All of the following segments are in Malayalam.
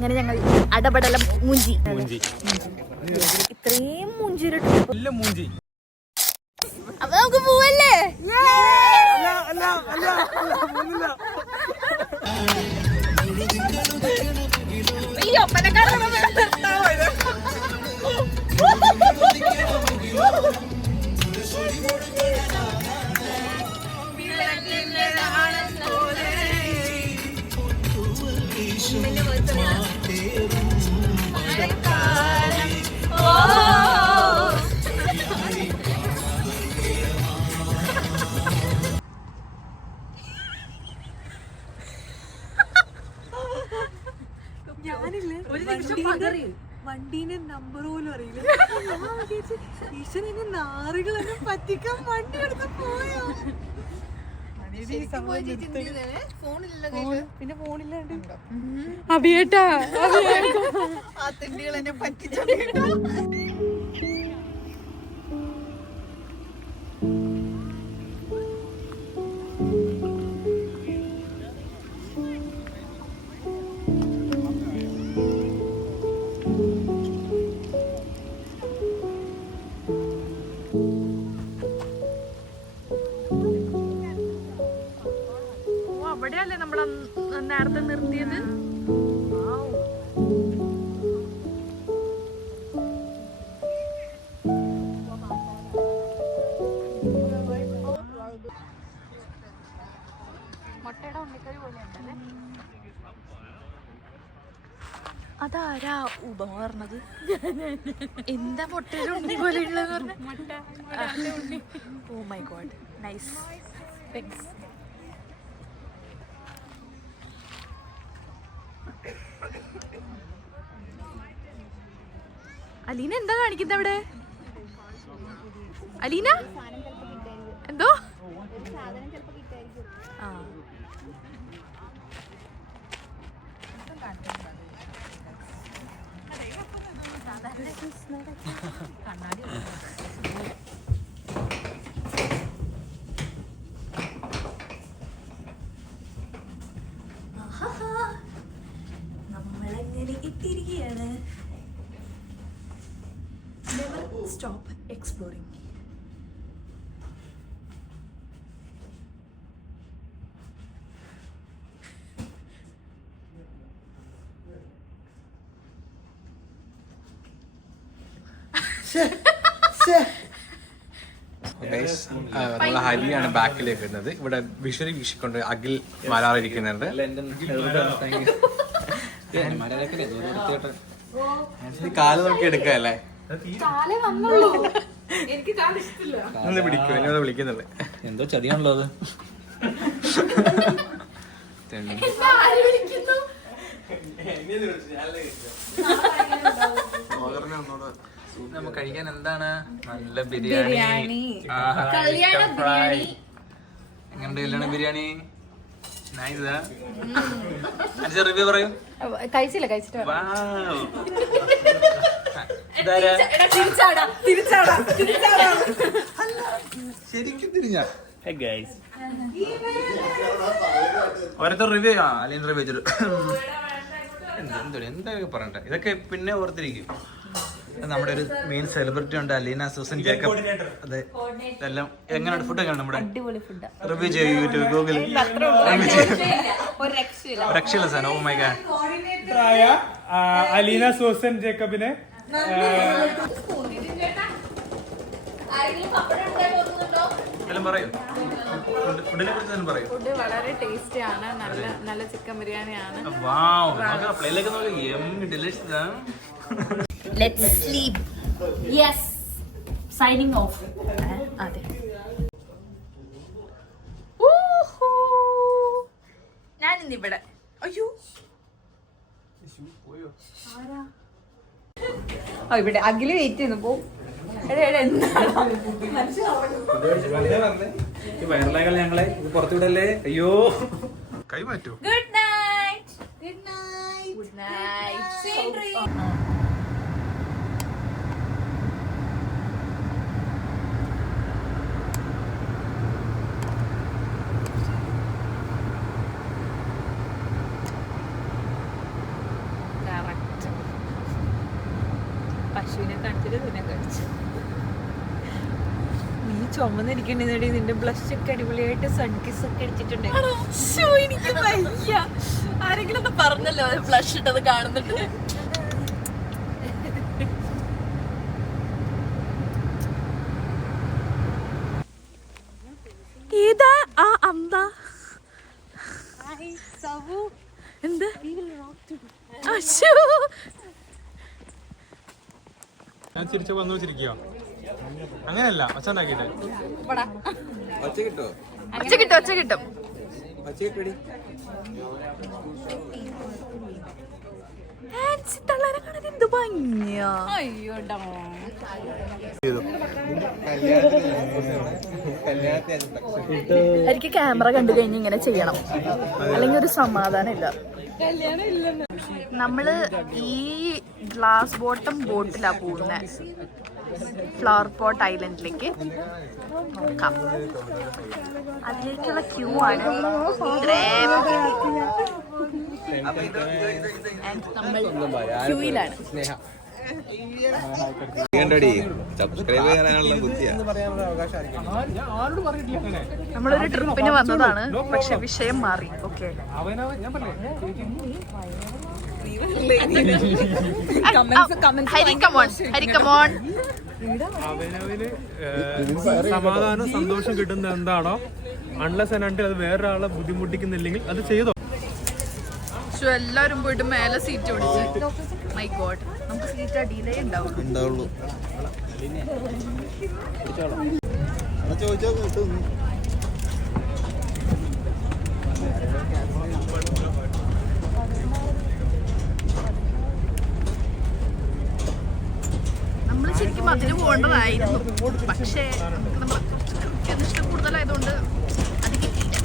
അങ്ങനെ ഞങ്ങൾ അടപടലം മൂഞ്ചി ഇത്രയും മൂഞ്ചി അപ്പൊ നമുക്ക് പോവല്ലേ? അയ്യോ വണ്ടീനെ നമ്പർ പോലും അറിയില്ല. ഈശ്വരനെ നാറുകളെന്നെ പറ്റിക്കാൻ വണ്ടി എടുത്ത് പോയോ? പിന്നെ ഫോണില്ലാണ്ട് അഭിയേട്ടാ ആ തെണ്ടികൾ എന്നെ പറ്റിച്ചു. അവിടെയല്ലേ നമ്മള് നേരത്തെ നിർത്തിയത്? മുട്ടയുടെ ഉണ്ണിക്കറി പോലെ അതാരാ ഉപമ പറഞ്ഞത്? എന്താ മുട്ടയുടെ ഉണ്ണി പോലെ ഉള്ളത് പറഞ്ഞ? Oh my god, nice, thanks. Aleena എന്താ കാണിക്കുന്നത് അവിടെ? അലീന എന്തോ നമ്മളെങ്ങനെ എത്തിയിരിക്കുകയാണ്. Never stop exploring. നമ്മളെ ഹലിയാണ് ബാക്കിലേക്ക് വരുന്നത്. ഇവിടെ വിഷറി വീശിക്കൊണ്ട് അഖിൽ മാറാറിരിക്കുന്നുണ്ട്. കാല് നോക്കി എടുക്കല്ലേ? ഒന്ന് പിടിക്കും, എന്നോട് വിളിക്കുന്നുണ്ട്. എന്തോ ചതിയാണല്ലോ അത്. നമുക്ക് കഴിക്കാൻ എന്താണ്? നല്ല ബിരിയാണി. എങ്ങനെയുണ്ട് കല്യാണ ബിരിയാണി? നൈസാ? റിവ്യൂ പറയൂ. കഴിച്ചില്ല. ശരിക്കും തിരിഞ്ഞ ഓരോരുത്തർ റിവ്യൂ അല്ലെങ്കിൽ റിവ്യൂ ചെയ്തു. എന്തൊക്കെ പറയട്ടെ, ഇതൊക്കെ പിന്നെ ഓർത്തിരിക്കും. നമ്മുടെ ഒരു മെയിൻ സെലിബ്രിറ്റി ഉണ്ട്, അലീന സൂസൻ ജേക്കബ്. അതെ, ഇതെല്ലാം എങ്ങനെയാണ്? ഫുഡ് എങ്ങനെയാണ് നമ്മുടെ? റിവ്യൂ ചെയ്യൂ, യൂട്യൂബ്, ഗൂഗിളിൽ രക്ഷയില്ല സാധനം. Oh my God. Aleena Susan ജേക്കബിനെ ഫുഡിനെ കുറിച്ച് പറയൂ. ഫുഡ് വളരെ ടേസ്റ്റി ആണ്. നല്ല ചിക്കൻ ബിരിയാണിയാണ്. Let's sleep. Yes. Signing off. അതെ. ഞാനിന്ന് ഇവിടെ. അയ്യോ. ഇവിടെ അഖില് വെയിറ്റ് ചെയ്യുന്നു. പോ. വയറിലേക്കല്ല ഞങ്ങളെ പുറത്തു വിടല്ലേ. അയ്യോ, കൈ മാറ്റൂ. Good night. Good night. Sweet dreams. നീ ചുമന്നിരിക്കണ്ടേടി, നിന്റെ ബ്ലഷ് ഒക്കെ അടിപൊളിയായിട്ട് സൺ കിസ് ഒക്കെ അടിച്ചിട്ടുണ്ട്. എനിക്ക് വയ്യ. ആരെങ്കിലും ഒന്ന് പറഞ്ഞല്ലോ ഫ്ലഷ് ഇട്ടത് കാണുന്നുണ്ട്. ഏതാ ആ അന്ത? എന്ത്? ഞാൻ ചിരിച്ചു വന്നു ചിരിക്കോ? അങ്ങനെയല്ല, ഒച്ച ഉണ്ടാക്കിട്ടെ. ഒച്ച കിട്ടും, ഒച്ച കിട്ടും. എന്ത് ഭംഗിയാ. എനിക്ക് ക്യാമറ കണ്ടു കഴിഞ്ഞ് ഇങ്ങനെ ചെയ്യണം, അല്ലെങ്കിൽ ഒരു സമാധാനം ഇല്ല. നമ്മള് ഈ ഗ്ലാസ് ബോട്ടം ബോട്ടിലാ പോകുന്നത് ഫ്ലവർ പോട്ട് ഐലൻഡിലേക്ക്. നോക്കാം, അതിലേക്കുള്ള ക്യൂ ആണ്. നമ്മൾ ക്യൂയിലാണ്. നമ്മളൊരു ട്രിപ്പിന് വന്നതാണ്, പക്ഷെ വിഷയം മാറി. ഓക്കെ, അവനവന് സമാധാനം സന്തോഷം കിട്ടുന്ന എന്താണോ, അൺലെസ് ആൻഡ് അൺടിൽ അത് വേറൊരാളെ ബുദ്ധിമുട്ടിക്കുന്നില്ലെങ്കിൽ അത് ചെയ്തോ. എല്ലാവരും പോയിട്ട് മേലെ സീറ്റ് പിടിച്ച്. മൈ ഗോഡ്, നമുക്ക് സീറ്റ് അടിയിലേ ഉണ്ടാവുള്ളൂ. നമ്മൾ ശരിക്കും അതിന് പോകേണ്ടതായിരുന്നു, പക്ഷേ നമ്മൾ കൃത്യനിഷ്ഠ കൂടുതലായതുകൊണ്ട് അത് കിട്ടിയില്ല.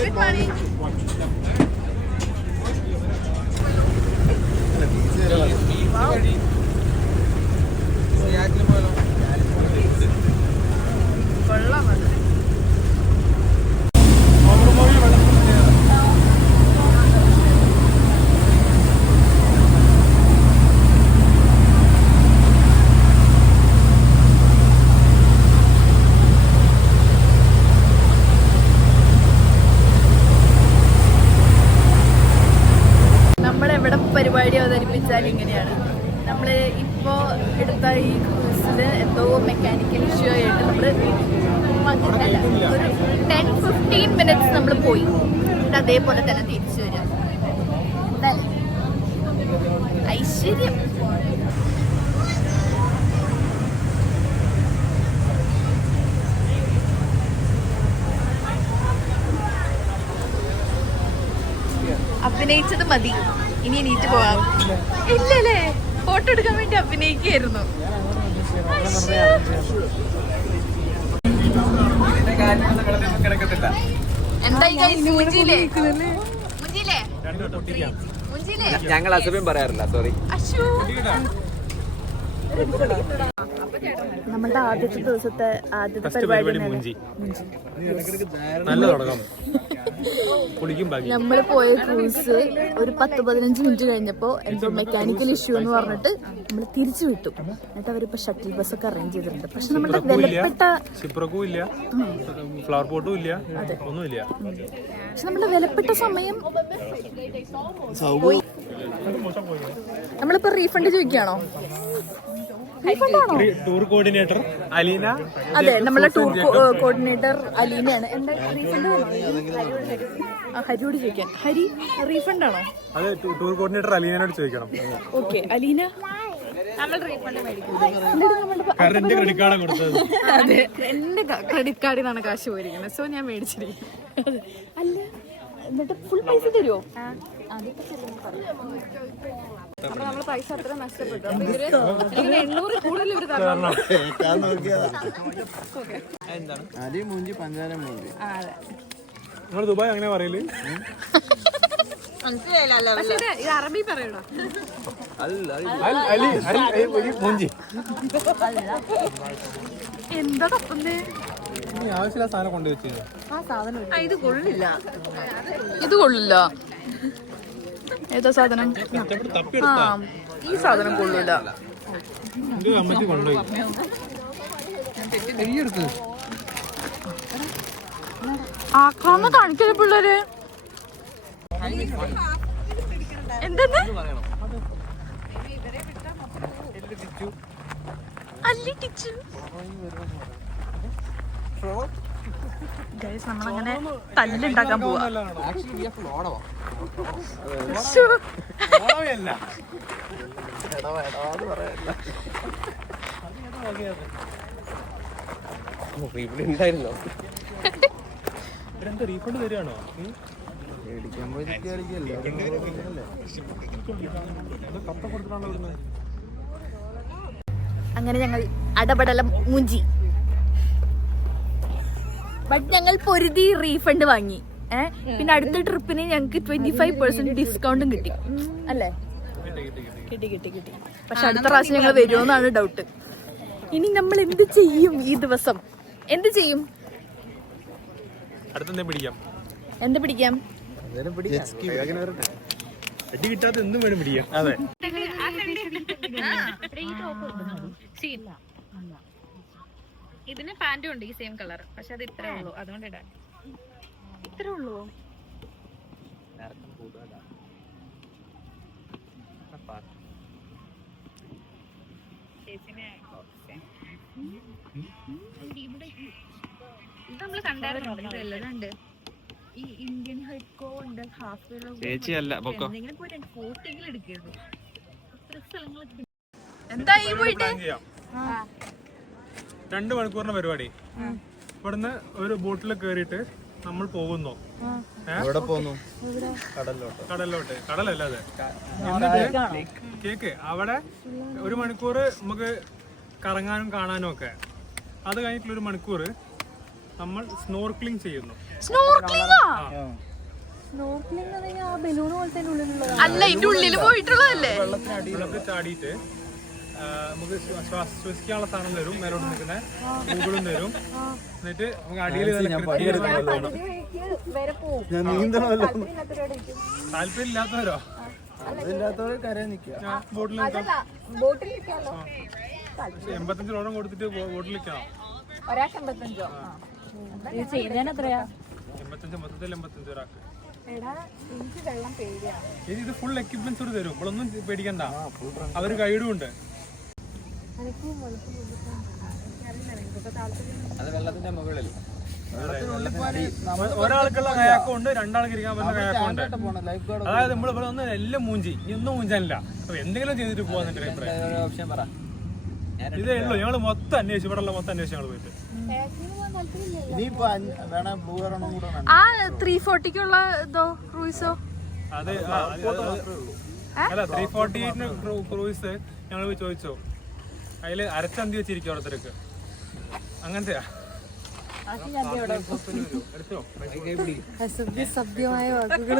Good morning. Wow. കൊള്ളാം. നമ്മളെവിടെ പരിപാടി അവതരിപ്പിച്ചാൽ ഇങ്ങനെയാണ്. നമ്മൾ ഇപ്പോൾ എടുത്ത ഈ ക്രൂസിൽ എന്തോ മെക്കാനിക്കൽ ഇഷ്യൂ ആയിട്ട് നമ്മൾ ഒരു 10-15 മിനിറ്റ്സ് നമ്മൾ പോയി. എന്നിട്ട് അതേപോലെ തന്നെ തിരിച്ചു വരിക. ഐശ്വര്യം. അഭിനയിച്ചത് മതി, ഇനി എണീറ്റ് പോവാം. ഇല്ലല്ലേ, ഫോട്ടോ എടുക്കാൻ വേണ്ടി അഭിനയിക്കായിരുന്നു. ഞങ്ങൾ അസഭ്യം പറയാറില്ല, സോറി. നമ്മളുടെ ആദ്യത്തെ ദിവസത്തെ ആദ്യത്തെ പരിപാടി നമ്മൾ പോയ ക്രൂസ് ഒരു 10-15 മിനിറ്റ് കഴിഞ്ഞപ്പോൾ എന്തോ മെക്കാനിക്കൽ ഇഷ്യൂ എന്ന് പറഞ്ഞിട്ട് നമ്മൾ തിരിച്ചു വിട്ടു. എന്നിട്ട് അവരിപ്പോ ഷട്ടിൽ ബസ് ഒക്കെ അറേഞ്ച് ചെയ്തിട്ടുണ്ട്. പക്ഷെ നമ്മുടെ വിലപ്പെട്ട ഫ്ലവർ പോട്ടും ഇല്ല, ഒന്നുമില്ല. പക്ഷെ നമ്മുടെ വിലപ്പെട്ട സമയം പോയി. നമ്മളിപ്പോ റീഫണ്ട് ചോദിക്കുകയാണോ? Tour coordinator Aleena. അതെ, നമ്മളെ ടൂർ കോർഡിനേറ്റർ അലീനയാണ്. എന്താ റീഫണ്ട് ഹരിയോട് ചോദിക്കാൻ. ഹരി, റീഫണ്ട് ആണോ? അതെ, ടൂർ കോർഡിനേറ്റർ അലീനയോട് ചോദിക്കണം. ഓക്കെ, അലീന, നമ്മൾ റീഫണ്ട് മേടിക്കും. എന്റെ ക്രെഡിറ്റ് കാർഡ് കൊടുത്തത്. അതെ, എന്റെ ക്രെഡിറ്റ് കാർഡിൽ നിന്നാണ് കാശ് പോയിരിക്കുന്നത്. സോ ഞാൻ മേടിച്ചിരിക്കും. അല്ല, എന്നിട്ട് ഫുൾ പൈസ തരുമോ? അപ്പൊ നമ്മള് പൈസ അത്ര നഷ്ടപ്പെട്ടു. അപ്പൊ ഇവര് 800 കൂടുതൽ ഇവര് തരണം. നിങ്ങൾ ദുബായ് അങ്ങനെ പറയല്? പക്ഷേ ഇത് അറബി പറയണോ? മൂഞ്ചി എന്താ തപ്പുന്നേ? ആവശ്യമില്ല സാധനം കൊണ്ടുവച്ചു. ഇത് കൊള്ളില്ല. ഇത് കൊള്ളില്ല. ഏതാ സാധനം? ആ ഈ സാധനം കൊള്ളൂല. അമ്മക്ക് കൊണ്ടുപോയി ആക്രാമം കാണിക്കല് പിള്ളേര്. എന്തെന്ന് അല്ലിട്ടിച്ചു. ഗൈസ് നമ്മളങ്ങനെ തല്ലുണ്ടാക്കാൻ പോവാ. ശ്ശോ. ഉണ്ടായിരുന്നോ? ഇവരെന്താ റീഫണ്ട് തരുവാണോ? അങ്ങനെ ഞങ്ങൾ അടപടലം മൂഞ്ചി. ബട്ട് ഞങ്ങൾ പൊരുതി റീഫണ്ട് വാങ്ങി. പിന്നെ അടുത്ത ട്രിപ്പിന് ഞങ്ങൾക്ക് 25% ഡിസ്കൗണ്ടും കിട്ടി അല്ലേ? കിട്ടി. പക്ഷെ അടുത്ത പ്രാവശ്യം ഞങ്ങൾ വരുമോന്നാണ് ഡൗട്ട്. ഇനി നമ്മൾ എന്ത് ചെയ്യും? ഈ ദിവസം എന്ത് ചെയ്യും? എന്ത് പിടിക്കാം? അടി കിട്ടാത്ത എന്തും വേണം പിടിക്കാം. അതെ, ഇതിന് പാന്റും ഉണ്ട് ഈ സെയിം കളർ, പക്ഷെ അത് ഇത്രേ ഉള്ളൂ, അതുകൊണ്ട് ഇടാൻ. ഇത്രേ ഉള്ളൂ. ഇത് നമ്മള് കണ്ടായിരുന്നോ? ഇതെല്ലാം ഉണ്ട്. ഈ ഇന്ത്യൻ ഹൈക്കോ ഉണ്ട്, ഹാഫ് എന്തെങ്കിലും പോയി 40 എടുക്കരുത്. ഇത്ര സ്ഥലങ്ങൾ എന്തായി പോയിട്ട് 2 മണിക്കൂറിന്റെ പരിപാടി. ഇവിടുന്ന് ഒരു ബോട്ടിൽ കയറിയിട്ട് നമ്മൾ പോകുന്നു. കടലിലോട്ട്. കടലല്ല അത്. എന്നിട്ട് കേക്ക് അവിടെ 1 മണിക്കൂർ നമുക്ക് കറങ്ങാനും കാണാനും ഒക്കെ. അത് കഴിഞ്ഞിട്ടുള്ള 1 മണിക്കൂർ നമ്മൾ സ്നോർക്ലിംഗ് ചെയ്യുന്നു. അല്ല, ഇതിന്റെ ഉള്ളിൽ പോയിട്ടുള്ളതല്ലേ? വെള്ളത്തിൽ ചാടിയിട്ട് നമുക്ക് ശ്വസിക്കാനുള്ള സാധനം തരും, മേലോട്ട് നിൽക്കുന്ന ഗൂഗിളും തരും. എന്നിട്ട് നമുക്ക് അടിയിൽ താല്പര്യമില്ലാത്തവരോ ബോട്ടിൽ 85 രൂപ കൊടുത്തിട്ട് ബോട്ടിൽ നിൽക്കണം. 85 ഒരാൾക്ക്. ഇത് ഫുൾ എക്യുപ്മെന്റ്സ് തരും. നമ്മളൊന്നും പേടിക്കണ്ട, അവര് ഗൈഡും ഉണ്ട്. അത് വെള്ളത്തിന്റെ മുകളിൽ ഒരാൾക്കുള്ള കയാക്കം ഉണ്ട്, 2 ആൾക്ക് ഇരിക്കാൻ പറ്റുന്ന കയാക്കം ഉണ്ട്. അതായത് നമ്മൾ ഇവിടെ ഒന്ന് എല്ലാം മൂഞ്ചി, ഇനി ഒന്നും മൂഞ്ചാനില്ല. അപ്പൊ എന്തെങ്കിലും ചെയ്തിട്ട് പോവാന്നിട്ട് ഓപ്ഷൻ പറ. ഇതേ ഉള്ളൂ. ഞങ്ങള് മൊത്തം അന്വേഷിച്ചു, ഇവിടെ ഉള്ള മൊത്തം അന്വേഷിച്ചു ഞങ്ങൾ പോയിട്ട്. ആ 340ക്കുള്ള ഇതോ ക്രൂയിസോ? അതെ, അല്ല 348 ക്രൂയിസ് ഞങ്ങൾ പോയി ചോദിച്ചോ. അതില് അരച്ചന്തി വെച്ചിരിക്കും ഓരോരുത്തർക്ക്. അങ്ങനത്തെയാ. സഭ്യമായ വാക്കുകൾ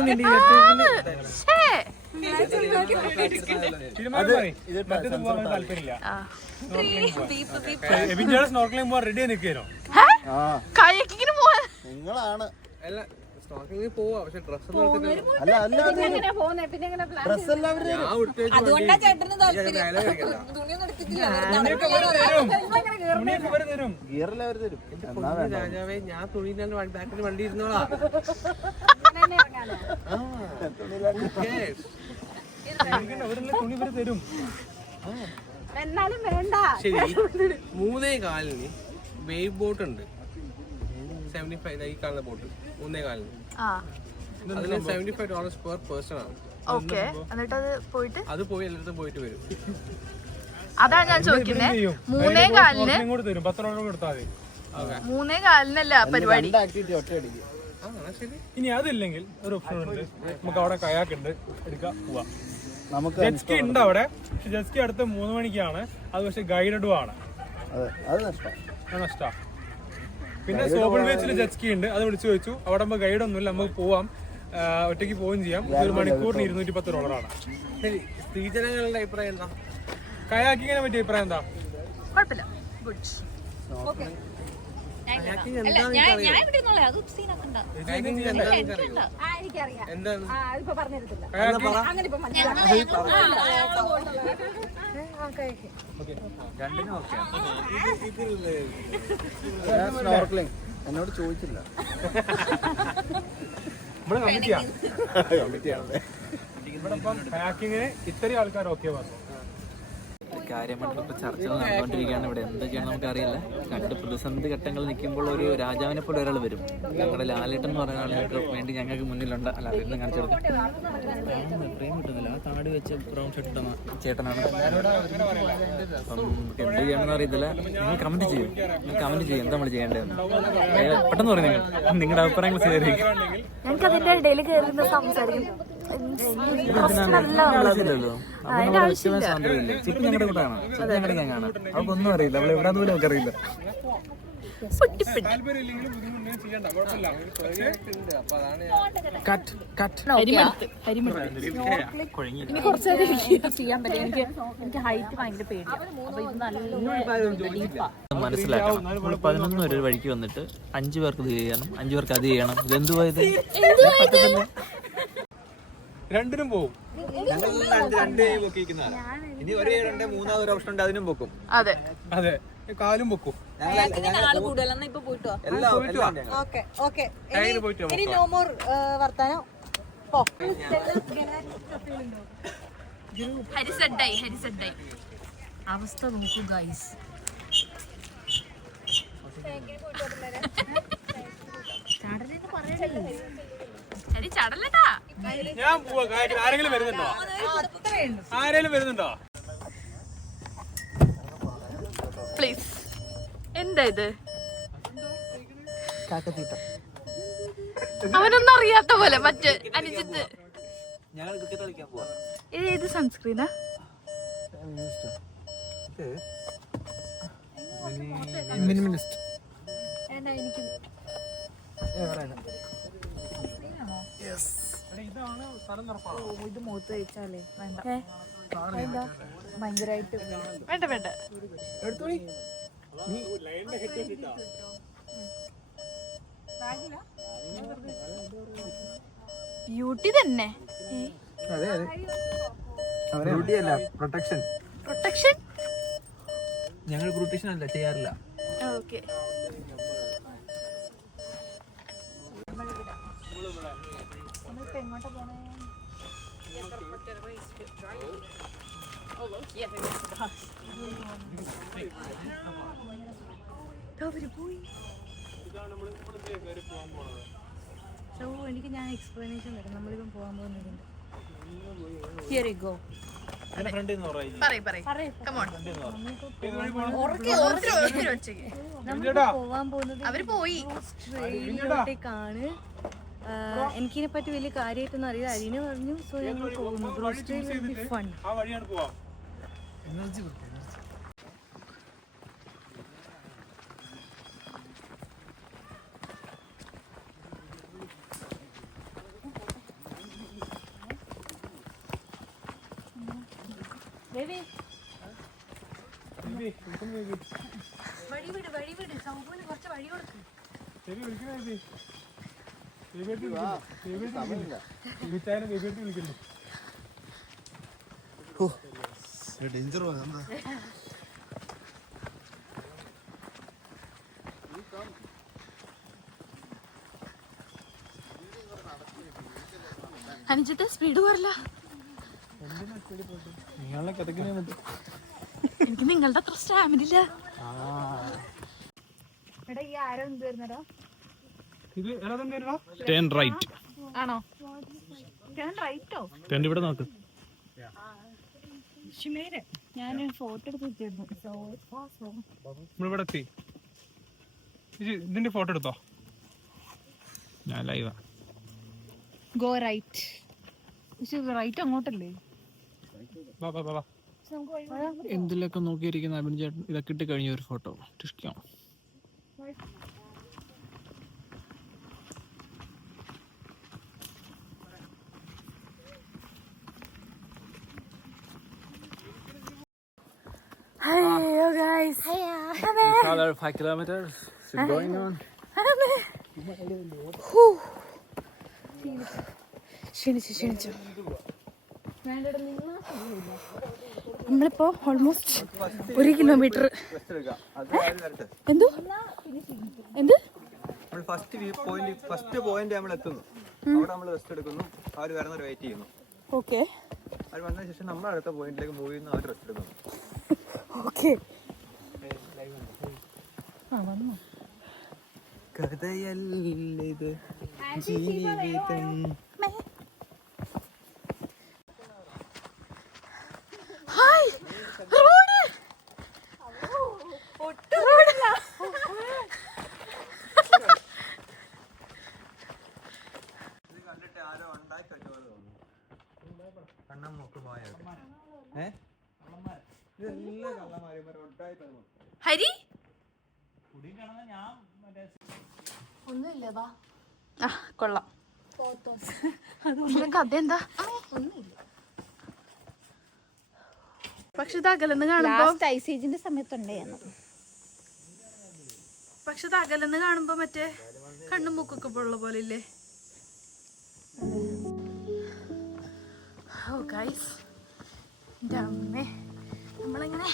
താല്പര്യമില്ല. സ്നോർക്കലിംഗ് പോവാൻ റെഡി നിൽക്കാനോ? കയക്കിങ്ങിന് പോവാൻ നിങ്ങളാണ് പോവാ. പക്ഷെ അതുകൊണ്ടാ ചേട്ടന് താല്പര്യം. രാജാവേ, ഞാൻ തുണിയിൽ ബാക്കിൽ വണ്ടി ഇരുന്നോളാ. തുണി വരെ തരും. എന്നാലും വേണ്ട. ശരി, 3:15 വേവ് ബോട്ട് ഉണ്ട്. 75 ഈ കാണുന്ന ബോട്ട് 3:15. അതിന് $75 per person ആണ്. ഓക്കെ. എന്നിട്ട് അത് പോയിട്ട് അത് പോയി എല്ലായിടത്തും പോയിട്ട് വരും. അതാണ് ഞാൻ ചോദിക്കുന്നത്. 3:15 ഇങ്ങോട്ട് തരും. 10 രൂപ കൊടുത്താൽ മതി. 3:15 പരിപാടി. ഇനി അതില്ലെങ്കിൽ ഒരു ഓപ്ഷൻ ഉണ്ട്. നമുക്ക് അവിടെ കയാക്ക് ഉണ്ട്, എടുക്കാം, പോവാം. ജെറ്റ്സ്കി ഉണ്ട് അവിടെ. പക്ഷെ ജെറ്റ്സ്കി അടുത്ത 3 മണിക്കാണ്. അത് പക്ഷെ ഗൈഡഡും ആണ്. നഷ്ടാ. പിന്നെ സോബിൾ ബീച്ചിൽ ജെറ്റ്സ്കി ഉണ്ട്. അത് വിളിച്ചു ചോദിച്ചു. അവിടെ നമുക്ക് ഗൈഡ് ഒന്നുമില്ല, നമുക്ക് പോവാം, ഒറ്റയ്ക്ക് പോവുകയും ചെയ്യാം. 1 മണിക്കൂറിന് $210 ശരി, സ്ത്രീജനങ്ങളുടെ അഭിപ്രായം എന്താ? കയാക്കിങ്ങിനെ പറ്റിയ അഭിപ്രായം എന്താ? കുഴപ്പമില്ല, ഗുഡ്. ഞാൻ ഇവിടെ നിന്നോളെ അത് സീനാക്കണ്ട. എന്താണ് എന്നോട് ചോദിച്ചില്ല. ഇവിടെ ഇപ്പം പാക്കിങ്ങിന് ഇത്രയും ആൾക്കാർ ഓക്കെ പറഞ്ഞു. കാര്യമായിട്ടുള്ള ചർച്ചകൾ നടന്നുകൊണ്ടിരിക്കുകയാണ് ഇവിടെ. എന്ത് ചെയ്യണം നമുക്കറിയില്ല. രണ്ട് പ്രതിസന്ധി ഘട്ടങ്ങൾ നിൽക്കുമ്പോൾ ഒരു രാജാവിനെ പോലെ ഒരാൾ വരും. ഞങ്ങളുടെ ലാലേട്ടൻ എന്ന് പറയുന്ന ആളുകൾക്ക് വേണ്ടി ഞങ്ങൾക്ക് മുന്നിലുണ്ട്. അല്ല ഇന്ന് കാണിച്ചു കൊടുക്കാം. ഫ്രെയിം കിട്ടുന്നില്ല. ആ താടി വെച്ച് ബ്രൗൺ ഷർട്ട് ഇട്ടുന്ന ചേട്ടനാണ്. അപ്പം എന്ത് ചെയ്യണമെന്ന് അറിയത്തില്ല. നിങ്ങൾ കമന്റ് ചെയ്യും. എന്താ നമ്മൾ ചെയ്യേണ്ടതെന്ന് പെട്ടെന്ന് പറയും. നിങ്ങളുടെ അഭിപ്രായങ്ങൾ സ്വീകരിക്കും. ഞങ്ങൾക്ക് അതിന്റെ ഇടയിൽ കയറി സംസാരിക്കും. ആവശ്യമില്ലല്ലോ. സ്വാതന്ത്ര്യമില്ലേ? ചിപ്പ് ഞങ്ങളുടെ കൂട്ടാണ്. ചിപ്പ് ഞങ്ങളുടെ ഗാങ്ങാണ്. അവർക്കൊന്നും അറിയില്ല. നമ്മൾ എവിടെ പോലും നമുക്ക് അറിയില്ല. താല്പര്യമില്ലെങ്കിലും ബുദ്ധിമുട്ടുണ്ടെങ്കിൽ ചെയ്യണ്ട, കുഴപ്പമില്ല. ഇനി കുറച്ചേരം ചെയ്യാൻ പറ്റും. എനിക്ക് ഹൈറ്റ് ഭയങ്കര പേടിയാണ്. അപ്പൊ ഇത് നല്ല മനസ്സിലാക്കണം. നമ്മൾ 11 വരെ ഒരു വഴിക്ക് വന്നിട്ട് 5 പേർക്ക് ഇത് ചെയ്യണം, 5 പേർക്ക് അത് ചെയ്യണം. ഇതെന്തുവായത്? രണ്ടിനും പോവും. ഇനി ഒരു 2 3 ഓപ്ഷൻ ഉണ്ട്, അതിനും പൊക്കും. അതെ അതെ, കാലും പൊക്കും. ആള് കൂടുതലെന്നാ ഇപ്പൊ പോയിട്ട് വാ. ഓക്കെ ഓക്കെ ഇനി നോ മോർ വർത്താനം. ഹരിസഡായി അവസ്ഥ നോക്കൂ ഗൈസ്. ഞാൻ പോവാ. ആരെങ്കിലും വരുന്നുണ്ടോ? പ്ലീസ്. എന്താ ഇത്? അവനൊന്നും അറിയാത്ത പോലെ മറ്റേ അനുജിത്ത്. ഞങ്ങൾ ക്രിക്കറ്റ് കളിക്കാൻ പോവാം. ഇത് ഏത് സൺസ്ക്രീനാ? ഇത് മൂത്ത് കഴിച്ചാലേ വേണ്ട. ഭയങ്കരമായിട്ട് വേണ്ട. ബ്യൂട്ടി തന്നെ. പ്രൊട്ടക്ഷൻ. ഞങ്ങൾ ബ്യൂട്ടീഷ്യൻ അല്ല, ചെയ്യാറില്ല. ഓക്കെ. എനിക്ക് ഞാൻ എക്സ്പ്ലനേഷൻ തരാം. നമ്മളിപ്പം പോകാൻ പോകുന്നതുണ്ട്. പോവാൻ പോകുന്നത് അവര് പോയി. ഓസ്ട്രേലിയയിലോട്ടേക്കാണ്. എനിക്കിനെ പറ്റി വലിയ കാര്യമായിട്ടൊന്നും അറിയില്ല. അരിനെ പറഞ്ഞു. സോ ഞങ്ങൾ പോകുന്നു. Australia fun. ആ വഴിയാണ് പോവാം. വഴിവിട് സൗബോന് കുറച്ച് വഴി കൊടുക്കും. അനുജിത്ത് സ്പീഡ് പോരല്ല. എനിക്ക് നിങ്ങളുടെ അത്ര സ്റ്റാമിന ഇല്ല. എടാ ഈ ആരോ എന്ത് വരുന്നടാ? Turn right. ആണോ? ടേൺ റൈറ്റോ? ഇവിടെ നോക്ക്. ഞാൻ ഫോട്ടോ എടുത്ത് വെച്ചിരുന്നു. നമ്മളിവിടെ എത്തി. ഇതിന്റെ ഫോട്ടോ എടുത്തോ? ഞാൻ ലൈവാ. Go right. റൈറ്റ് അങ്ങോട്ടല്ലേ? എന്തിലൊക്കെ നോക്കിയിരിക്കുന്ന അഭിൻ ചേട്ടൻ ഇതൊക്കെ ഇട്ട് കഴിഞ്ഞ ഒരു ഫോട്ടോ ഇഷ്ടം. Hello guys. Another 5 kilometers. ക്ഷീണിച്ചു നമ്മളിപ്പോ ഓൾമോസ്റ്റ് 1 കിലോമീറ്റർ ഫസ്റ്റ് പോയിന്റ് നമ്മൾ എത്തുന്നു. അവിടെ നമ്മൾ റെസ്റ്റ് എടുക്കുന്നു. അവർ വരുന്നവർ വെയിറ്റ് ചെയ്യുന്നു. ഓക്കെ. അവർ വന്നതിന് ശേഷം നമ്മൾ അടുത്ത പോയിന്റിലേക്ക് മൂവ് ചെയ്യുന്നു. അവർ റെസ്റ്റ് എടുക്കുന്നു. ഓക്കെ. കഥയല്ലിത് ജീവിതം. ഹായ് റോഡ് ഇത് കണ്ടിട്ട് ആരോ ഉണ്ടാക്കി വെച്ചപോലെ തോന്നുന്നു. കണ്ണം നോക്ക് പോയത് ഇതെല്ലാം കള്ളന്മാര് ഒട്ടായി ഹരി ഒന്നുമില്ല. ആ കൊള്ളാം. കഥ എന്താ? പക്ഷെ ഇത് അകലെന്ന് കാണുമ്പോ ഐസേജിന്റെ സമയത്തുണ്ടായിരുന്നു. പക്ഷെ ഇത് അകലെന്ന് കാണുമ്പോ മറ്റേ കണ്ണും മൂക്കൊക്കെ ഉള്ള പോലെ ഇല്ലേ? ഓ ഗൈസ്, എൻ്റെ അമ്മേ, നമ്മളിങ്ങനെ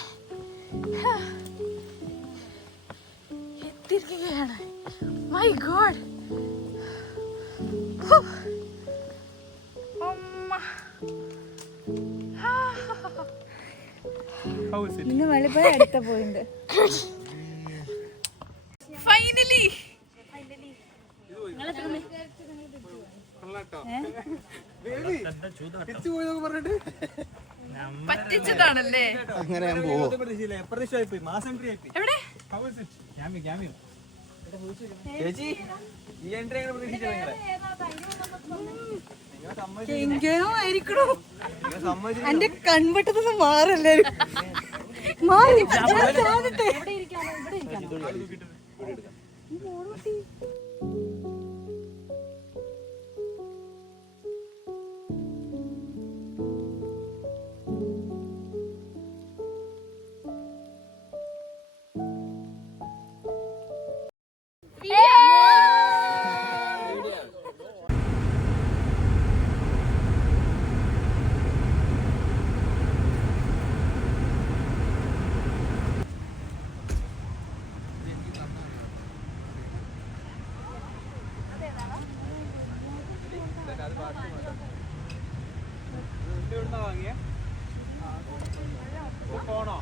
എത്തിയിരിക്കുകയാണ്. My God. ഇന്ന് വെളിപ്പോയി അടുത്ത പോയിന്റ്. ഫൈനലി പറ്റിച്ചതാണല്ലേ? അങ്ങനെ ഞാൻ പോവോ? എവിടെ ചേച്ചി ഈ എൻട്രി എങ്ങനെ പ്രതീക്ഷിച്ചത്? എങ്കേനോ ആയിരിക്കണോ? എന്റെ കൺവെട്ടതൊന്നും മാറല്ലേ? മാറി പോണോ?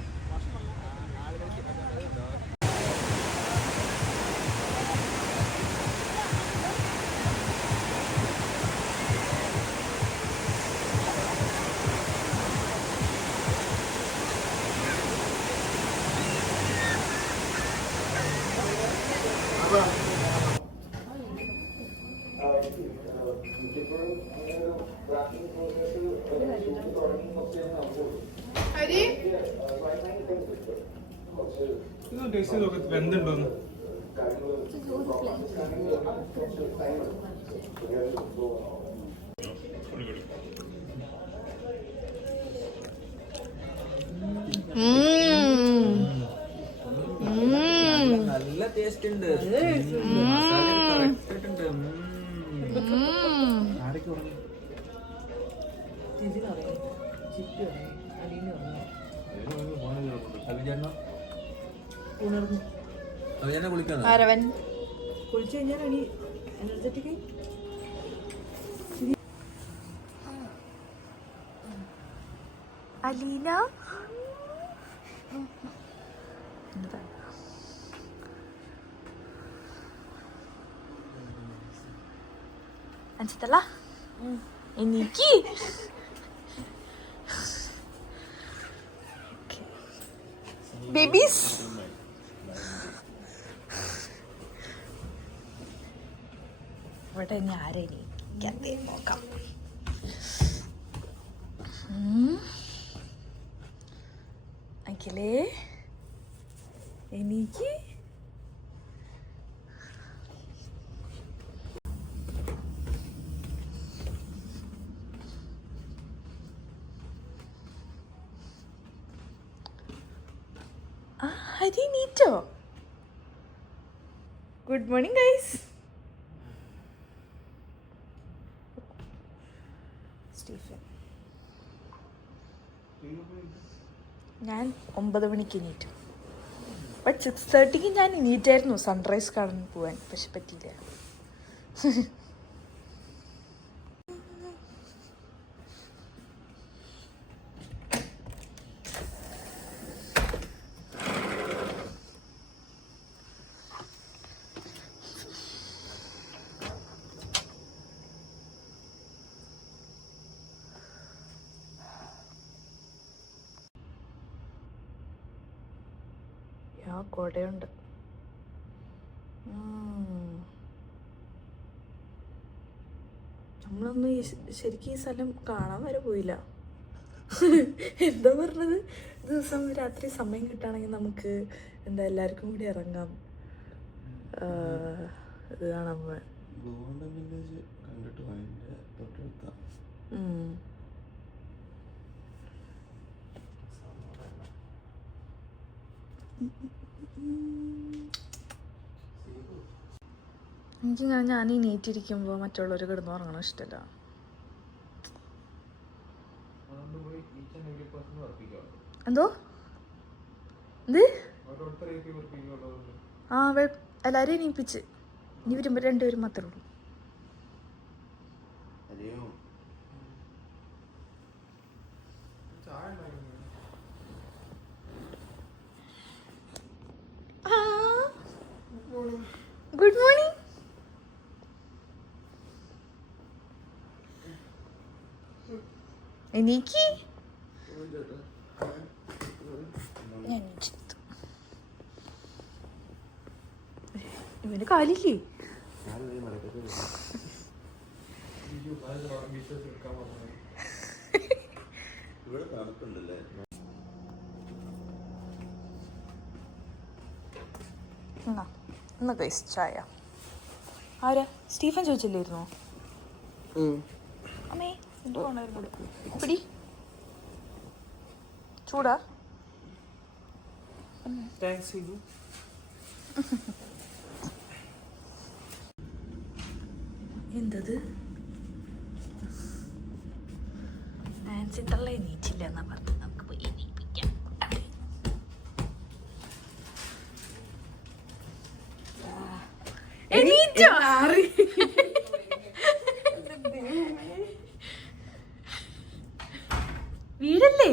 ഇത് ടേസ്റ്റ് ചെയ്ത് നോക്ക് വെന്തുണ്ടോന്ന്. നല്ല ടേസ്റ്റ് ഉണ്ട്. ആരവൻ കുളിച്ചു കഴിഞ്ഞാൽ എനർജറ്റിക് അലീന അഞ്ചിത്തല്ല എനിക്ക് ബേബീസ് ഇവിടെ ഇനി ആരെയും നോക്കാം. അഖിലേ എനിക്ക് ഹരി നീറ്റോ? Good morning guys. സ്റ്റീഫൻ, ഞാൻ 9 മണിക്ക് എണീറ്റു. ബട്ട് 6:30 ഞാൻ എണീറ്റായിരുന്നു സൺറൈസ് കാണാൻ പോവാൻ. പക്ഷെ പറ്റിയില്ല. കൊടയുണ്ട്. നമ്മളൊന്നും ശരിക്കും ഈ സ്ഥലം കാണാൻ വരെ പോയില്ല. എന്താ പറഞ്ഞത്, ദിവസം രാത്രി സമയം കിട്ടുകയാണെങ്കിൽ നമുക്ക് എന്താ എല്ലാവർക്കും കൂടി ഇറങ്ങാം, ഇത് കാണാൻ പോവാൻ. എനിക്കിങ്ങനെ ഞാൻ ഈ നീറ്റിരിക്കുമ്പോൾ മറ്റുള്ളവർ കിടന്നു ഉറങ്ങണം ഇഷ്ടമല്ല. എന്തോ ഇത് എല്ലാവരെയും എണീപ്പിച്ച് ഇനി വരുമ്പോൾ 2 പേരും മാത്രമേ ഉള്ളൂ. Good morning. എനിക്ക് ഇവന് കാലില്ലേ? എന്നാ ചായ. ആരാ? സ്റ്റീഫൻ ചോദിച്ചില്ലായിരുന്നോ? അമ്മേ പിടി. ചൂടാ? എന്തത്? നാൻസി തള്ള എണീറ്റില്ല എന്നാ പറഞ്ഞത്. നമുക്ക് പോയി എണീപ്പിക്കാം. എണീറ്റോ? വീടല്ലേ?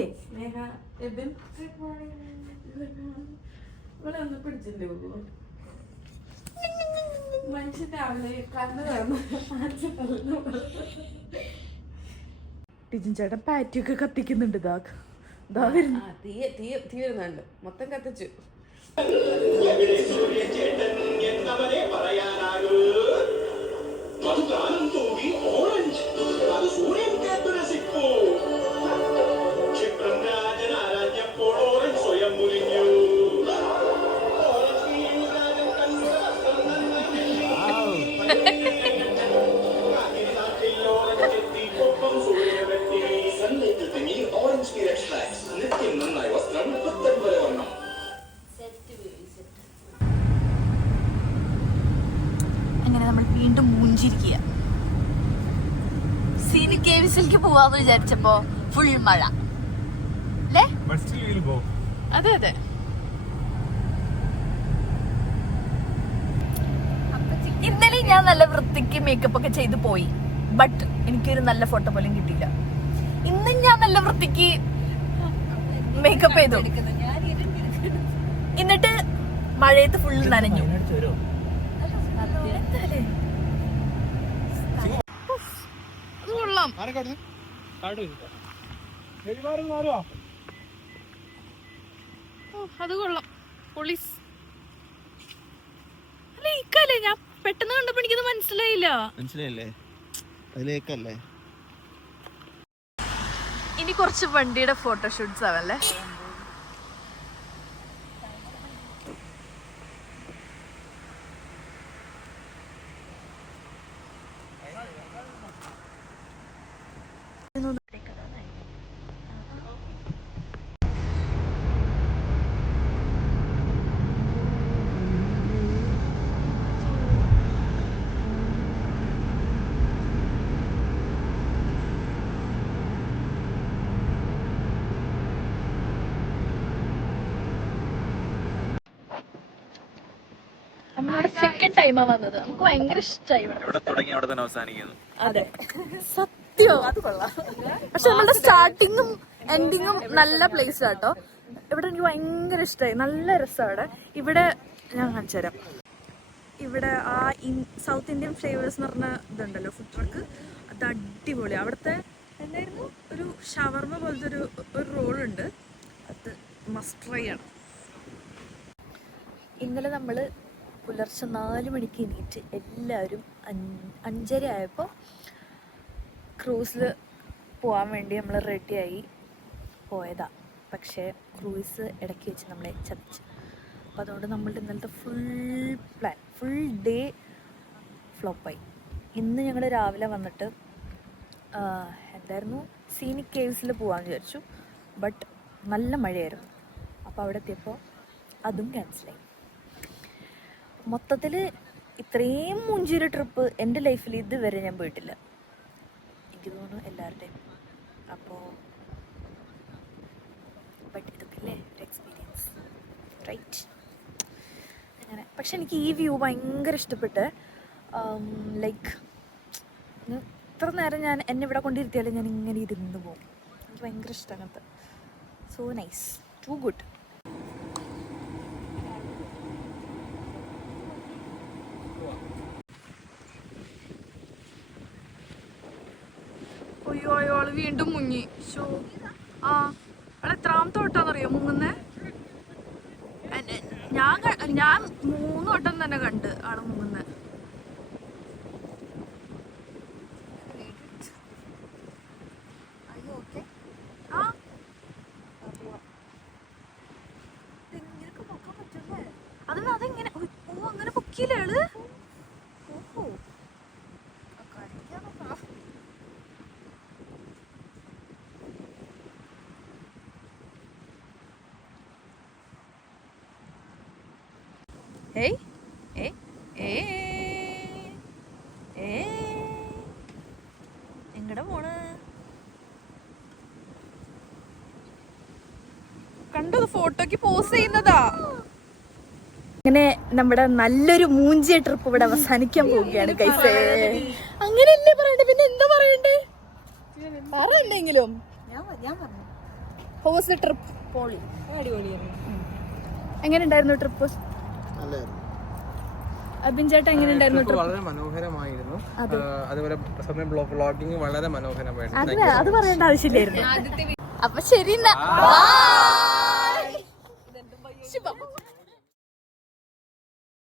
ടിജിൻ ചേട്ടൻ പാറ്റിയൊക്കെ കത്തിക്കുന്നുണ്ട്. തീരുന്നുണ്ട്, മൊത്തം കത്തിച്ചു. അങ്ങനെ നമ്മൾ വീണ്ടും മൂഞ്ചിരിക്കുക. സീനിക് കേവ്സിലേക്ക് പോവാന്ന് വിചാരിച്ചപ്പോ ഫുൾ മഴ അല്ലേ? അതെ അതെ. ഇന്നലെ ഞാൻ നല്ല വൃത്തിക്ക് മേക്കപ്പ് ഒക്കെ ചെയ്ത് പോയി. ബട്ട് എനിക്കൊരു നല്ല ഫോട്ടോ പോലും കിട്ടിയില്ല. ഇന്നും ഞാൻ നല്ല വൃത്തിക്ക് മേക്കപ്പ് ചെയ്തു. എന്നിട്ട് മഴയത്ത് ഫുള്ള് നനഞ്ഞു. അത് കൊള്ളാം. അത് കൊള്ളാം. പോലീസ് അല്ല ഇക്കല്ലേ? ഞാൻ പെട്ടെന്ന് കണ്ടപ്പോ എനിക്കത് മനസ്സിലായില്ലേ? അതിലേക്കല്ലേ? ഇനി കുറച്ച് വണ്ടിയുടെ ഫോട്ടോഷൂട്ട്സ് ആവല്ലേ? നമ്മളിവിടെ സെക്കൻഡ് ടൈമാ വന്നത്. നമുക്ക് ഭയങ്കര ഇഷ്ടമായി ഇവിടെ തുടങ്ങി അവിടെ തന്നെ അവസാനിക്കുന്നു. അതെ സത്യം. അത് കൊള്ളാം. പക്ഷെ നമ്മളുടെ സ്റ്റാർട്ടിങ്ങും എൻഡിങ്ങും നല്ല പ്ലേസ് ആട്ടോ. ഇവിടെ എനിക്ക് ഭയങ്കര ഇഷ്ടമായി. നല്ല രസമാണ് ഇവിടെ. ഞാൻ കാണിച്ചു തരാം. ഇവിടെ ആ സൗത്ത് ഇന്ത്യൻ ഫ്ലേവേഴ്സ് എന്ന് പറഞ്ഞ ഇതുണ്ടല്ലോ, ഫുഡ് ട്രക്ക്, അത് അടിപൊളി. അവിടുത്തെ എന്തായിരുന്നു ഒരു ഷവർമ പോലത്തെ ഒരു റോളുണ്ട്, അത് മസ്റ്റ് ട്രൈ ആണ്. ഇന്നലെ നമ്മൾ പുലർച്ചെ 4 മണിക്ക് എണീറ്റ് എല്ലാവരും 5:30 ആയപ്പോൾ ക്രൂസിൽ പോകാൻ വേണ്ടി നമ്മൾ റെഡിയായി പോയതാ. പക്ഷേ ക്രൂയിസ് ഇടയ്ക്ക് വെച്ച് നമ്മളെ ചതിച്ചു. അപ്പോൾ അതുകൊണ്ട് നമ്മളുടെ ഇന്നലത്തെ ഫുൾ ഡേ ഫ്ലോപ്പായി. ഇന്ന് ഞങ്ങൾ രാവിലെ വന്നിട്ട് എന്തായിരുന്നു സീനിക് കേവ്സിൽ പോകാമെന്ന് വിചാരിച്ചു. ബട്ട് നല്ല മഴയായിരുന്നു. അപ്പോൾ അവിടെ എത്തിയപ്പോൾ അതും ക്യാൻസലായി. മൊത്തത്തിൽ ഇത്രയും മുഞ്ചൊരു ട്രിപ്പ് എൻ്റെ ലൈഫിൽ ഇതുവരെ ഞാൻ പോയിട്ടില്ല, എനിക്ക് തോന്നുന്നു എല്ലാവരുടെയും. അപ്പോൾ ബട്ട് ഇതൊക്കെ അല്ലേ ഒരു എക്സ്പീരിയൻസ്, റൈറ്റ്? അങ്ങനെ. പക്ഷെ എനിക്ക് ഈ വ്യൂ ഭയങ്കര ഇഷ്ടപ്പെട്ട്. ലൈക്ക് ഇത്ര നേരം ഞാൻ എന്നെ ഇവിടെ കൊണ്ടിരുത്തിയാലും ഞാൻ ഇങ്ങനെ ഇരുന്ന് പോകും. എനിക്ക് ഭയങ്കര ഇഷ്ടമാണ് അത്. So nice, too good. അയ്യോ അയാള് വീണ്ടും മുങ്ങി. ഷോ ആ അവളെ എത്രാമത്തെ വട്ടാന്നറിയോ മുങ്ങുന്നേ? ഞാൻ 3 വട്ടം തന്നെ കണ്ട് ആള് മുങ്ങുന്നേ. അതെങ്ങനെ അങ്ങനെ പൊക്കിയില്ലേ ആള്? ഓഹോ ഏയ് ഏയ് ഏ എങ്ങടെ പോണ്? കണ്ടത് ഫോട്ടോക്ക് പോസ് ചെയ്യുന്നതാ. അങ്ങനെ നമ്മുടെ നല്ലൊരു മൂഞ്ചിയ ട്രിപ്പ് ഇവിടെ അവസാനിക്കാൻ പോവുകയാണ് ഗൈസേ. അങ്ങനെയല്ലേ പറയണ്ടേ, പിന്നെ എന്താ പറയണ്ടേ? പറയണ്ടെങ്കിലും ട്രിപ്പ് പോളി. എങ്ങനെ ഉണ്ടായിരുന്നു ട്രിപ്പ്? അബിൻ ചേട്ടാ എങ്ങനെ ഉണ്ടായിരുന്നു ട്രിപ്പ്? വളരെ മനോഹരമായിരുന്നു. അതുപോലെ വ്ളോഗിങ് വളരെ മനോഹരമായിരുന്നു. അത് പറയേണ്ട ആവശ്യമില്ലായിരുന്നു. അപ്പൊ ശരി.